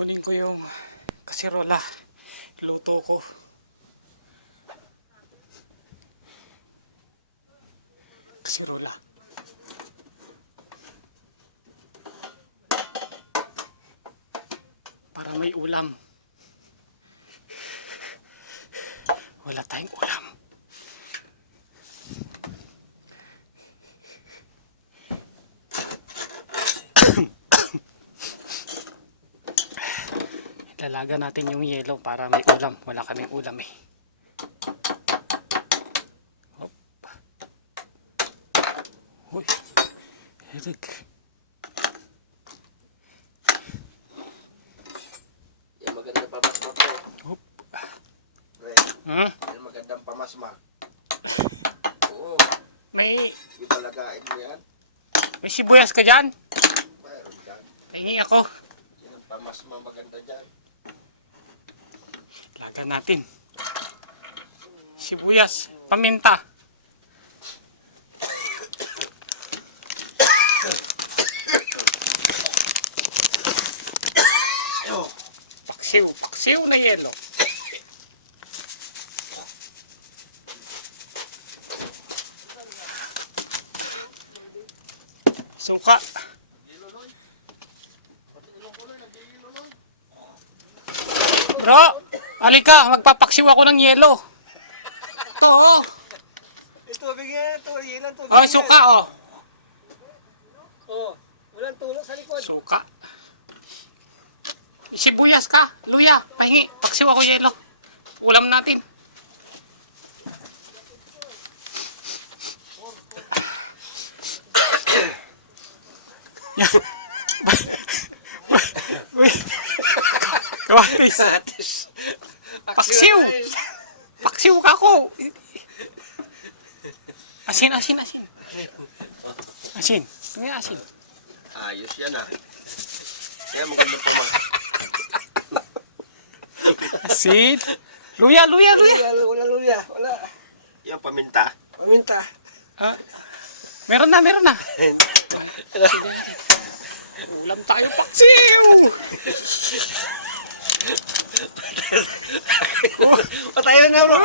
Kunin ko yung kasirola. Luto ko. Kasirola. Para may ulam. Wala tayong ulam. Lalaga natin yung yelo para may ulam. Wala kaming ulam eh. Hop. Uy. Herik. Yan magandang pamasma po. Hop. Pre, Hmm? yan magandang pamasma. Oo, May ipalagain mo yan. sibuyas ka dyan? Mayroon dyan. Pahingi ako. Yan ang pamasma maganda dyan. Laga natin. Sibuyas. Paminta. Paksiw. Paksiw na yelo. Suka. Bro, halika, magpapaksiw ako ng yelo. Ito, oh. Ito, bigyan ito. Yan ang tubig. Oh, suka, oh. Oo. Walang tulong sa likod. Suka. Sibuyas ka, luya, pahingi. Paksiw ako yelo. Ulam natin. Yan. Kawatis. Paksiw. Paksiw ka ko. Asin, asin, asin. Asin. May asin. Ayos yan ah. Kaya magandang pamasma. Asin. Luya, luya, luya. Wala luya. Wala. Yan paminta. Paminta. Ah, meron na, meron na. Ulam tayo, paksiw. Patayin na bro.